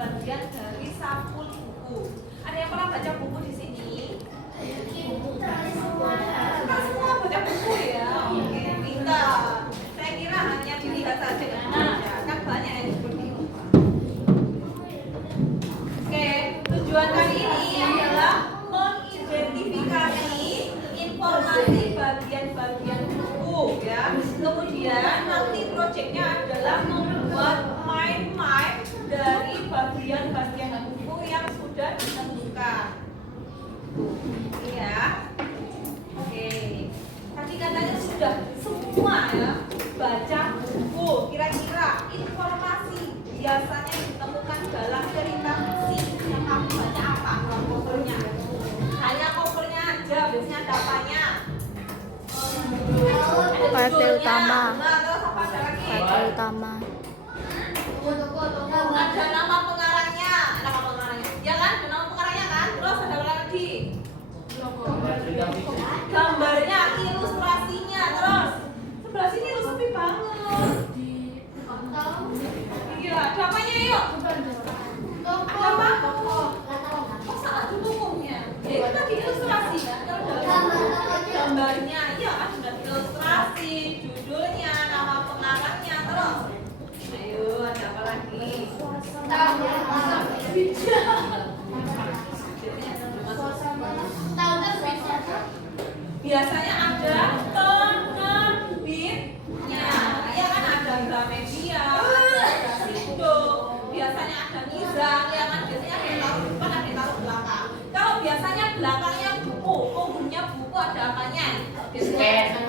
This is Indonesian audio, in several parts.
bagian dari sampul buku. Ada yang pernah baca buku di sini? Semua baca buku ya. Oke, pintar. Saya kira hanya dilihat saja ya. Kan banyak yang seperti itu. Oke, tujuan kali ini adalah mengidentifikasi informasi bagian-bagian buku ya. Kemudian nanti proyeknya adalah membuat mind map dari bagian-bagian buku yang sudah ditentukan. Ya. Oke. Tadi katanya sudah semua ya baca buku. Kira-kira informasi biasanya ditemukan dalam cerita fiksi yang kamu baca apa? Covernya. Hanya covernya aja, biasanya ada apanya? Partai utama. Nah, terus apa ada lagi? Partai utama. Ada nama pengarangnya, ya kan? Ada nama pengarangnya kan? Terus ada apa lagi? Gambarnya, ilustrasinya, terus sebelah sini lu sepi banget. Iya, ada apanya yuk? Ada apa? Oh, salah tokohnya. Ya itu tadi ilustrasi kan? Gambarnya, iya kan? Sudah ilustrasi, judulnya, nama pengarangnya, terus. Ayo, ada apa lagi? Biasanya ada penerbitnya, ya kan? Ada Gramedia, ada Sindo, biasanya ada Mizan, ya kan? Biasanya ada yang taruh depan, ada yang taruh belakang. Kalau biasanya belakangnya buku, punggungnya buku, ada apanya? Scan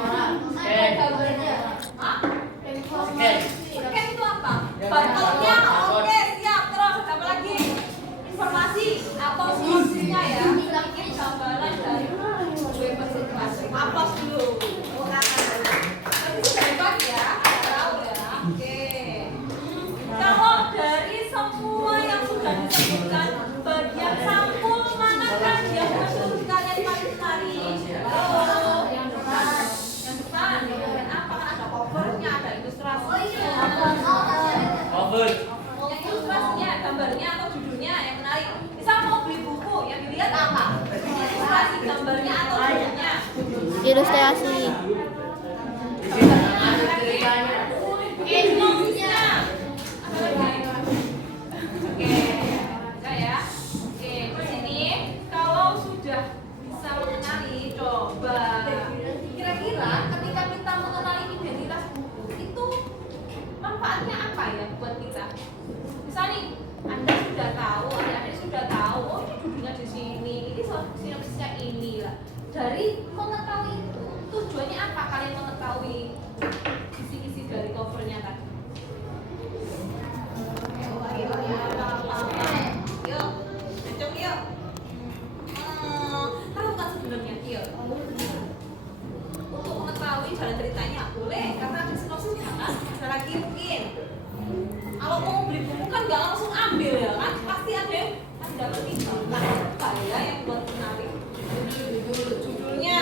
itu apa? Barcode-nya, oke, siap. Terus ada apa lagi? Informasi atau solusinya ya. Bikin gambaran dari web presentasi. Apa dulu? Tapi sudah hebat ya, tahu ya. Oke. Kalau dari semua yang sudah disebutkan, bagian sampul manakah yang menurut kalian paling menarik? Yang depan. Yang depan. Apa kan ada covernya, ada ilustrasinya. Cover. Yang ilustrasinya, gambarnya atau judulnya yang menarik. Misal mau beli buku, yang dilihat apa? Ilustrasi gambarnya atau judulnya? Ilustrasi. Infonya. Apa lagi? Oke, bisa ya. Oke, di sini kalau sudah bisa mengenali, coba kira-kira ketika kita mengenali identitas buku itu manfaatnya apa ya buat kita? Misalnya Anda sudah tahu, adik-adik sudah tahu, oh ini judulnya di sini, ini sinopsisnya ini lah. Dari mengetahui itu, tujuannya apa kalian mengetahui isi-isi dari covernya tadi? Yuk, cocok yuk. Tahu kan sebenarnya, yuk. Untuk mengetahui jalan ceritanya boleh, karena ada sinopsisnya kan. Ada lagi mungkin. Kalau mau beli buku kan nggak langsung ambil ya kan, pasti ada dapat itu. Nah, apa ya yang buat menarik? Judulnya.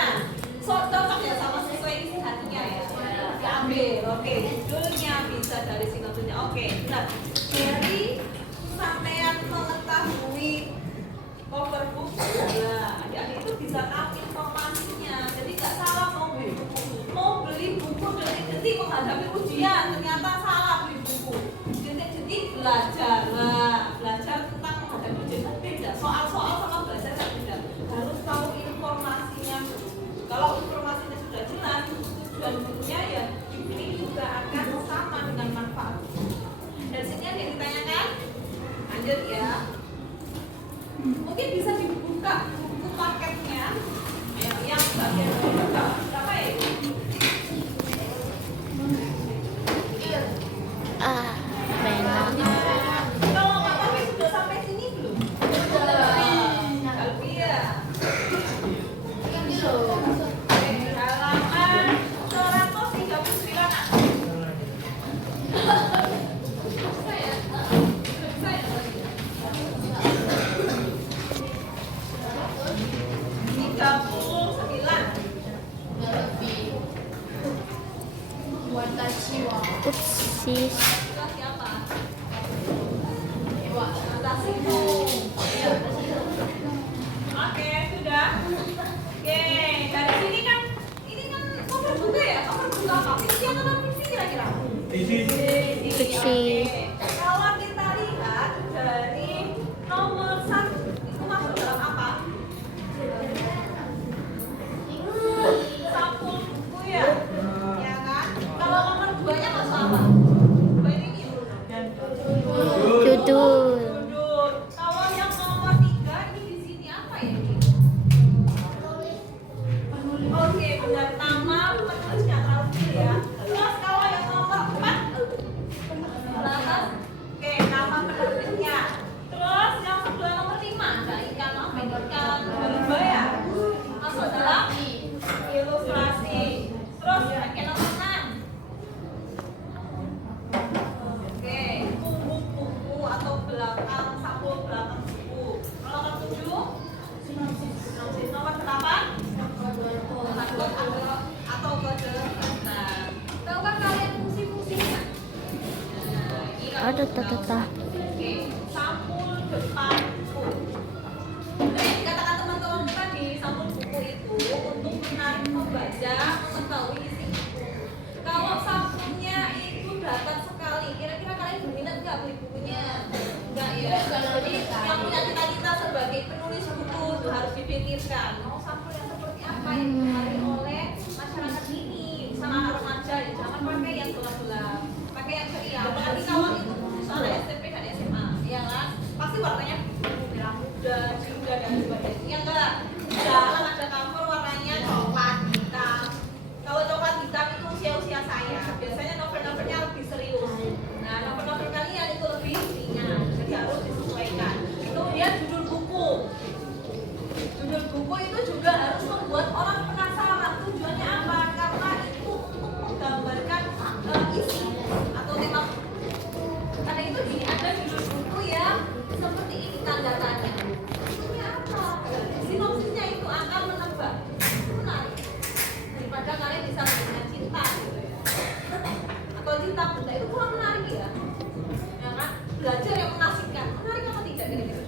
lanjut ya. Mungkin bisa dibuka buku paketnya. Yang bagian berapa ya? Ah, pena. Kalau nggak pakai sudah sampai sini belum? Sudah. Lebih ya. Halaman 139. Upsis. Oke, sudah. Oke, dari sini kan ini kan cover buku ya? Cover buku apa? Fiksi atau non fiksi kira-kira? Fiksi. Kalau kita lihat dari nomor 1 itu masuk dalam apa? Sampul buku ya? Ya kan? Kalau nomor 2-nya masuk apa? Dua ini Judul. judul. Kalau yang nomor 3 ini di sini apa ya? Oke, benar, nama penulisnya terlalu kecil ya. Terus kalau yang nomor 4 atas, oke, nama penerbitnya. Terus yang sebelah nomor 5 ada ikan apa ini? Ikan lumba ya? Masuk dalam ilustrasi. Terus bagian nomor 6. Oke, punggung buku atau belakang sampul belakang buku. Kalau nomor 7 sinopsis. Nomor 8 takut atau kode. Nah, tahu kan kalian fungsi-fungsinya? Nah, ini Ada tata. Oke, sampul depan buku. Jadi katakan teman-teman tadi sampul buku itu untuk menarik pembaca mengetahui isi buku. Kalau sampulnya itu datar sekali, kira-kira kalian berminat nggak beli bukunya? Enggak ya. Jadi yang punya cita-cita sebagai penulis buku itu harus dipikirkan. Mau sampul yang seperti apa yang digemari oleh masyarakat ini? Misalnya anak remaja, jangan pakai yang gelap-gelap, pakai yang ceria. Apalagi kalau itu misalnya SMP dan SMA, ya kan? Pasti warnanya merah muda, jingga dan sebagainya. Ya enggak? Jarang ada cover warnanya coklat hitam. Kalau coklat hitam itu usia-usia saya. Biasanya novel-novelnya lebih serius. Nah, novel-novel kalian itu lebih ringan. Jadi harus disesuaikan. Kemudian judul buku. Judul buku itu juga harus membuat orang penasaran. Tujuannya apa? Karena itu untuk menggambarkan isi atau tema buku. Karena itu gini, ada judul buku yang seperti ini tanda tanya. Maksudnya apa? Sinopsisnya itu akan menebak. Itu menarik. Daripada kalian bisa dengan cinta gitu ya. Atau cinta buta itu kurang menarik ya. Ya kan? Belajar yang menasihkan. Menarik apa tidak kira-kira?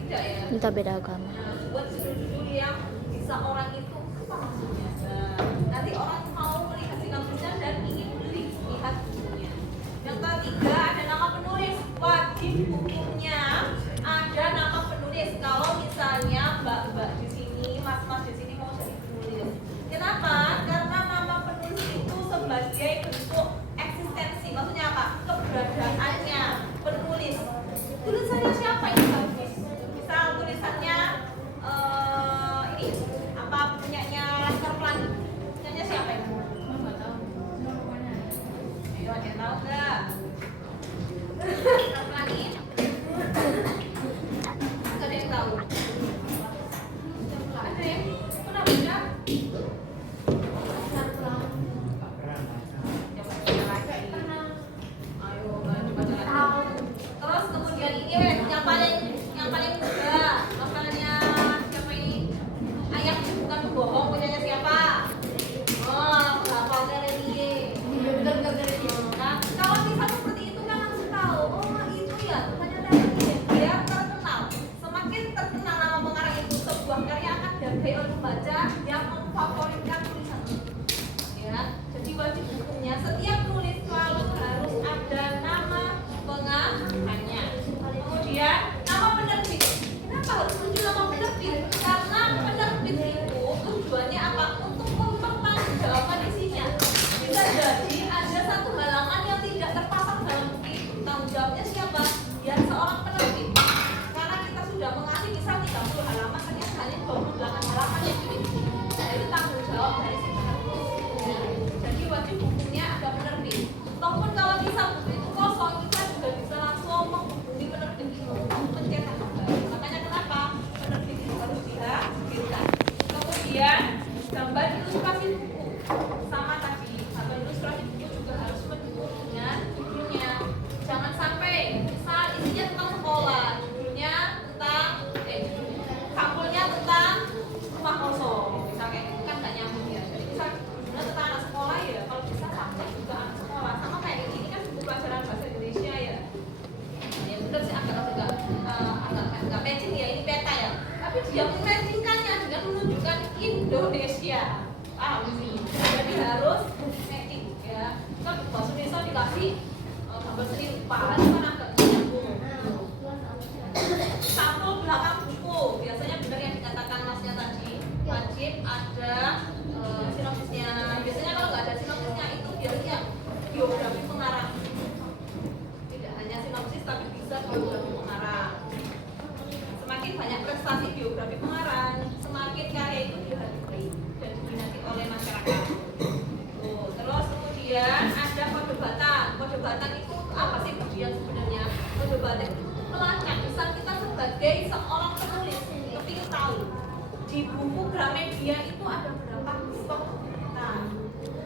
Tidak ya. Kita beda agama. Nah, buat judul-judul yang bisa orang itu apa maksudnya? Nah, nanti orang mau melihat sinopsisnya dan ingin beli lihat bukunya. Yang ketiga ada nama penulis, wajib bukunya ada nama penulis. Kalau misalnya mbak-mbak di sini, mas-mas di sini mau jadi penulis, kenapa? Karena nama penulis itu sebagai bentuk eksistensi. Maksudnya apa? Keberadaannya penulis. Tulisannya siapa yang bagus? Misal tulisannya ini apa? dia mematchingkannya dengan menunjukkan Indonesia. Paham ini? Jadi harus matching ya. Kan bahasa Indonesia dikasih gambar seni rupa, itu kan agak nyambung. Sampul belakang buku, biasanya benar yang dikatakan masnya tadi, wajib ada sinopsisnya. Biasanya kalau nggak ada sinopsisnya itu biasanya biografi pengarang. Tidak hanya sinopsis tapi bisa biografi pengarang. Semakin banyak prestasi biografi pengarang, semakin karya itu dihargai dan diminati oleh masyarakat. Tuh, terus kemudian ada kode batang. Kode batang itu apa sih kemudian sebenarnya? Kode batang itu melacak bisa kita sebagai seorang penulis kepingin tahu di buku Gramedia itu ada berapa stok kita,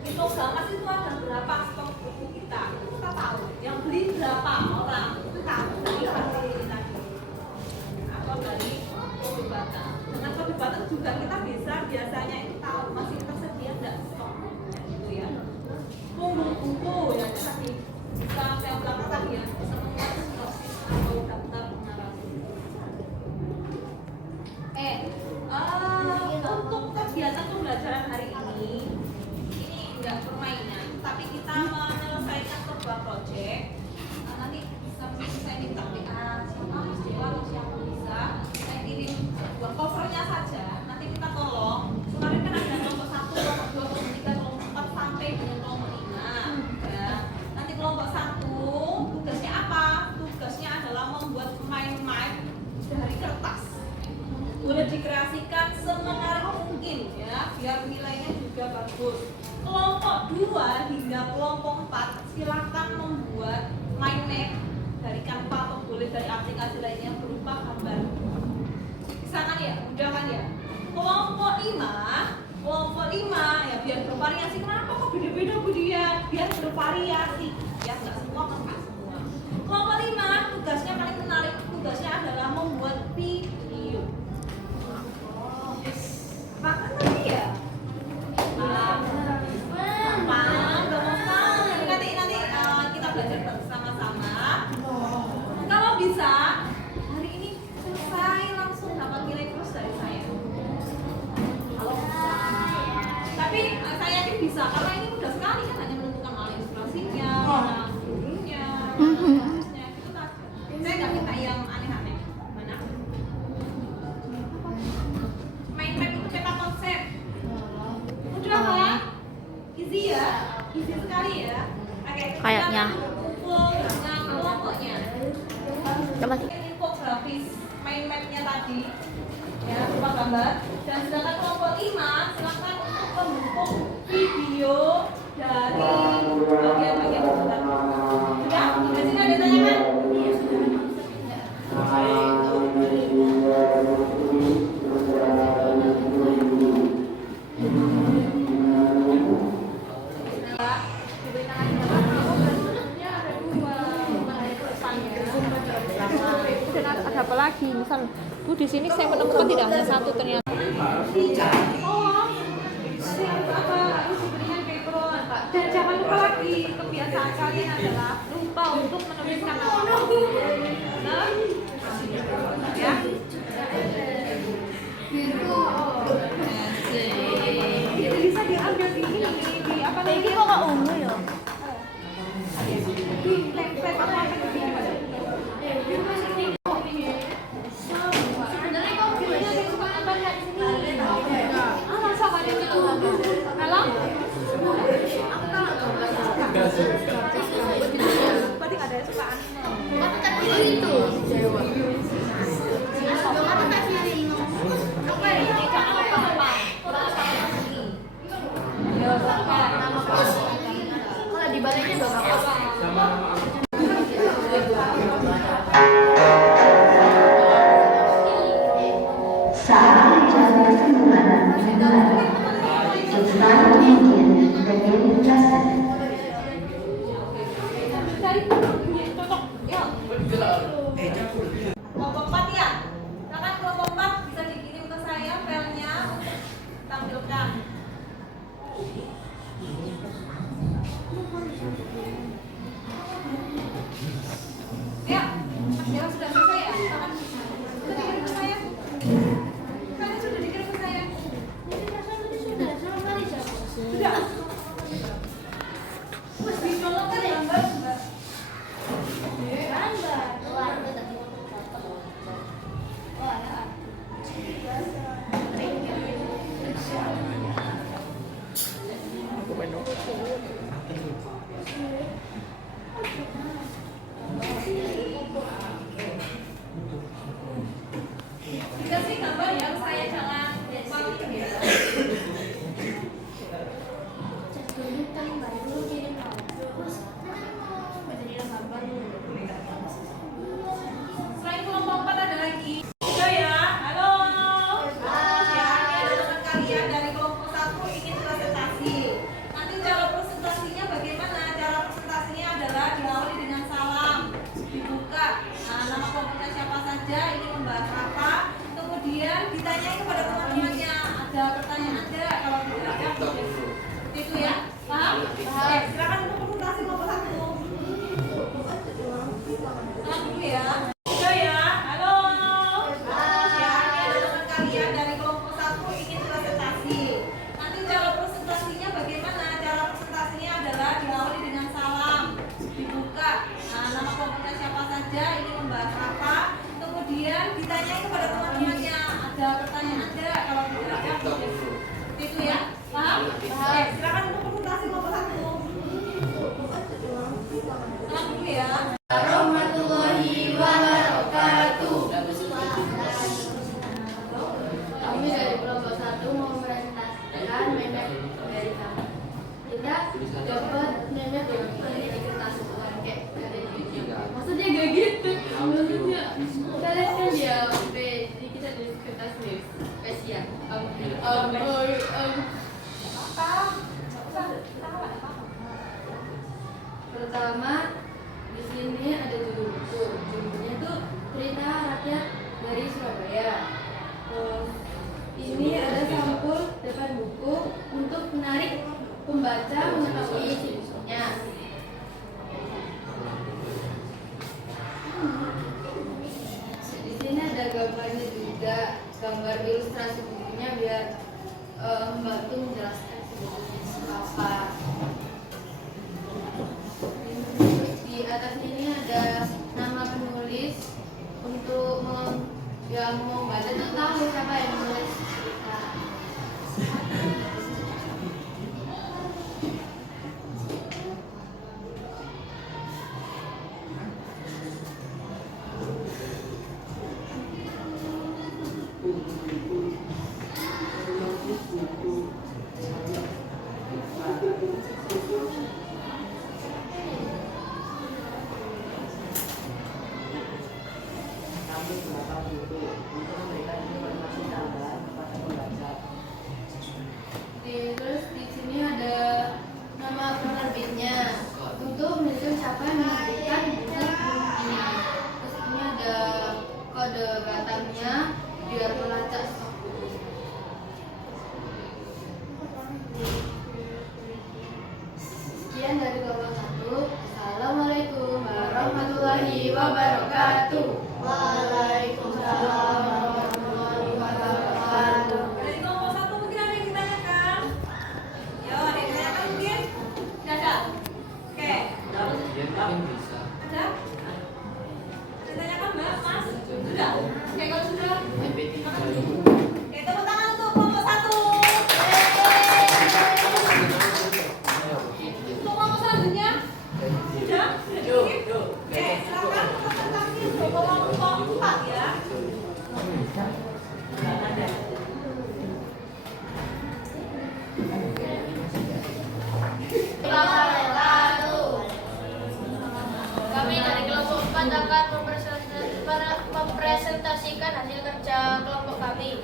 di Togamas itu ada berapa stok buku kita, itu kita tahu. Yang beli berapa orang itu tahu dari hasil kita atau dari kode batang. Dengan kode batang juga kita bisa biasanya itu tahu masih tersedia nggak stok gitu ya. Punggung buku ya tadi bisa yang belakang tadi ya, bisa membuat sinopsis atau daftar pengarang. Untuk kegiatan pembelajaran hari ini enggak permainan, tapi kita menyelesaikan sebuah proyek. Nanti saya minta siapa Mas Dewa atau siapa bisa saya kirim sebuah covernya saja. Nanti kita tolong. Kemarin kan ada kelompok 1, kelompok 2, kelompok 3, kelompok 4 sampai dengan kelompok 5. Ya. Nanti kelompok 1 tugasnya apa? Tugasnya adalah membuat mind-map dari kertas. Boleh dikreasikan semenarik mungkin ya, biar nilainya juga bagus. Kelompok 2 hingga kelompok 4 silakan membuat mind map dari Canva atau boleh dari aplikasi lainnya berupa gambar. Bisa kan ya? Mudah kan ya? Kelompok 5 ya biar bervariasi. Kenapa kok beda-beda Bu dia? Biar bervariasi. Ya nggak semua kan nggak semua. Kelompok 5 tugasnya paling menarik. Tugasnya adalah membuat video. Makan tadi ya? Nanti kita belajar bersama-sama. Kalau bisa hari ini selesai langsung dapat nilai plus dari saya. Kalau bisa. Tapi saya yakin bisa karena ini mudah sekali kan, hanya menentukan mana ilustrasinya, mana gurunya, terusnya itu saja. Saya nggak minta yang aneh-aneh. Mana? Main map itu peta konsep. Udah kan? Easy ya? Easy sekali ya? Oke, Kayaknya. kumpul dengan kelompoknya. Coba. Infografis main mapnya tadi ya, berupa gambar. Dan sedangkan kelompok 5 silakan untuk membentuk video dari bagian-bagian gambar. Sudah? Di sini ada tanyakan? Ada apa lagi? Misal, Bu di sini saya menemukan tidak hanya satu ternyata. Dan jangan lupa lagi, kebiasaan kalian adalah lupa untuk menuliskan nama. Ya. Itu bisa diambil di ini, di apa namanya? Ini kok nggak ungu ya? Di template apa di sini? Berarti nggak ada yang suka anime. Kalau dibaliknya berapa? Saat jadwal simularan dimulai, subscribe media dan media justice. Cari cocok ya. membahas apa, kemudian ditanyai kepada teman-temannya. Ada pertanyaan ada, kalau tidak ada seperti itu ya. Paham? Oke, silakan untuk presentasi nomor 1. Tenang dulu ya. Halo ya, halo. Ya, ini ada teman kalian dari kelompok 1 ingin presentasi. Nanti cara presentasinya bagaimana? Cara presentasinya adalah diawali dengan salam, dibuka. Nah, nama kelompoknya siapa saja, ingin membahas apa, kemudian ditanyai kepada teman-temannya. Ada pertanyaan ada, kalau tidak ada seperti itu ya. Paham? Oke, silakan untuk presentasi nomor 1. Tenang dulu ya. Warahmatullahi wabarakatuh. Kami dari kelompok 1 mau mempresentasikan memek dari kami. Kita dapat memek ini di kertas bukan kayak dari YouTube. Maksudnya gak gitu. Maksudnya kalian kan di HP, jadi kita di kertas nih spesial. Pertama di sini ada judul buku. Judulnya tuh Cerita Rakyat dari Surabaya. Ini ada sampul depan buku untuk menarik pembaca mengetahui isinya. Di sini ada gambarnya juga, gambar ilustrasi bukunya biar membantu menjelaskan bukunya apa. Di atas ini ada nama penulis untuk yang mau baca tuh tahu siapa yang menulis. Terus di sini ada nama penerbitnya untuk menentukan siapa yang menerbitkan buku ini. Terus ini ada kode batangnya biar melacak stok buku. Sekian dari kelompok 1. Assalamualaikum warahmatullahi wabarakatuh. Waalaikumsalam warahmatullahi wabarakatuh. Dari kelompok 1 mungkin ada yang ditanyakan? Yo, ada yang ditanyakan mungkin? Tidak ada? Oke. Ada? Ditanyakan Mbak, Mas? Sudah? Oke, kalau sudah Oke, tepuk tangan untuk kelompok 1. Untuk kelompok selanjutnya? Sudah? Oke, silakan presentasi untuk kelompok 4 ya. Kami dari kelompok 4 akan mempresentasikan hasil kerja kelompok kami.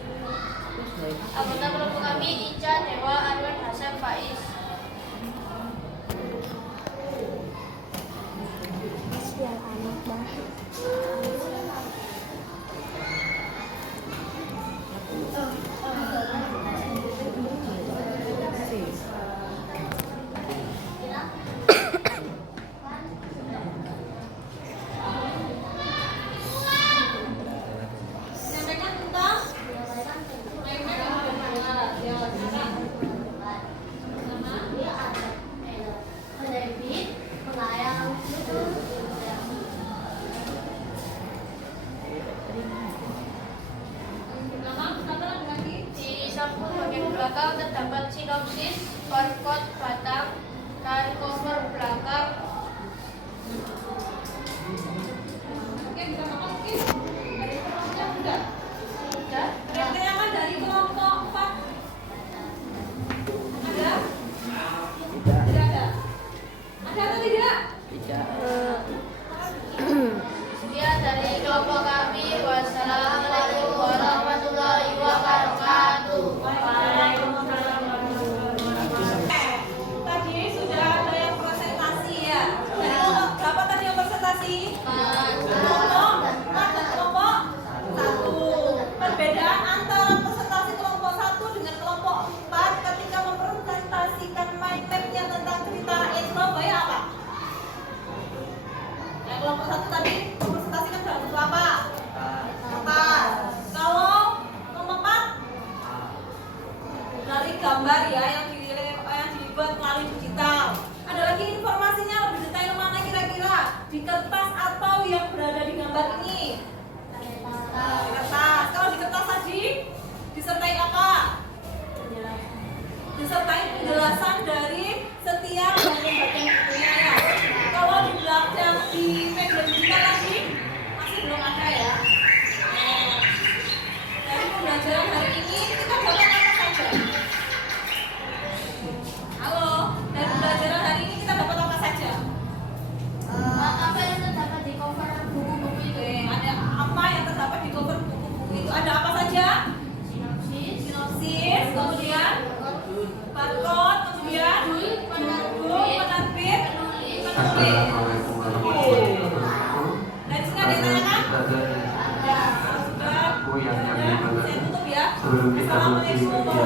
Anggota kelompok kami Ica, Dewa, Arwan, Hasan, Faiz. Menyampaikan tentang memek ya, Penerbit, pengarang, nama kata lagi. di sampul bagian belakang terdapat sinopsis, barcode batang, dan cover belakang. Oke, bisa apa mungkin? Dari kelompoknya sudah? Sudah? Pertanyaan dari kelompok 4 ada? Tidak ada. Ada atau tidak? Sekian dari kelompok kami. Wassalamualaikum warahmatullahi wabarakatuh. Waalaikumsalam warahmatullahi wabarakatuh. Tadi sudah ada yang presentasi ya. Jadi kalau berapa tadi yang gambar ya yang dibuat melalui digital. Ada lagi informasinya lebih detail mana kira-kira? Di kertas atau yang berada di gambar ini? Di kertas. Kalau di kertas tadi disertai apa? Disertai penjelasan dari setiap bagian-bagian bukunya ya. Kalau di belakang di media digital tadi masih belum ada ya. Dari pembelajaran hari ini kita dapat apa saja? Halo, dari pembelajaran hari ini kita dapat apa saja? Apa yang terdapat di cover buku-buku itu? Oke, ada apa yang terdapat di cover buku-buku itu? Ada apa saja? Sinopsis, kemudian barcode, kemudian judul, penerbit, penulis. Assalamualaikum warahmatullahi wabarakatuh. Dari sini ada yang tanyakan? Ya, kalau sudah, saya tutup ya. Sebelum kita mulai kegiatan,